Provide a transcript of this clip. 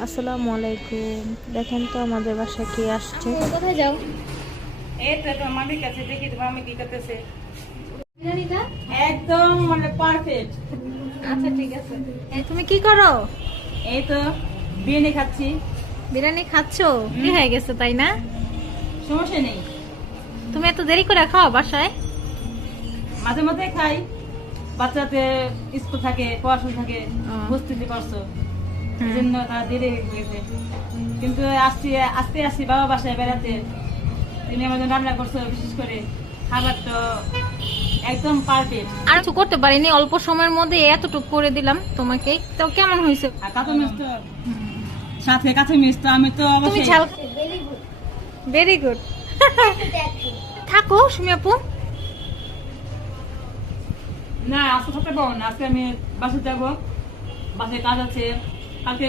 আসসালামু আলাইকুম। দেখেন তো আমাদের বাসায় কে আসছে। কোথায় যাও? এই তো তোমার মামির কাছে দেখি তোমার মামি কি করতেছে। বিরিয়ানিটা? একদম মানে পারফেক্ট। আচ্ছা ঠিক আছে। এই তুমি কি করো? এই তো বিরিয়ানি খাচ্ছি। বিরিয়ানি খাচ্ছো? কি হয়ে গেছে তাই না? সমস্যা নেই, তুমি এত দেরি করে খাও বাসায়? মাঝে মধ্যে খাই, বাচ্চাতে স্কুল থাকে, পড়াশোনা থাকে, ও। বুঝতে পারছো, হুম। এই জন্য তারা দেরি হয়ে গেছে। কিন্তু আজকে আসছি বাবা বাসায় বেড়াতে, তুমি আমাদের রান্না করছো, বিশেষ করে খাবার তো একদম পারফেক্ট। আর কিছু করতে পারিনি, অল্প সময়ের মধ্যে এতটুকু করে দিলাম তোমাকে। তো কেমন হয়েছে? আর কাঁচা মিষ্টি তো সাথে কাঁচা মিষ্টি আমি তো তুমি অবশ্যই ঝাল ভেরি গুড। থাকো সুমি আপু। না, আজকে থাকতে পারবো না, আজকে আমি বাসায় যাবো, বাসায় কাজ আছে, কালকে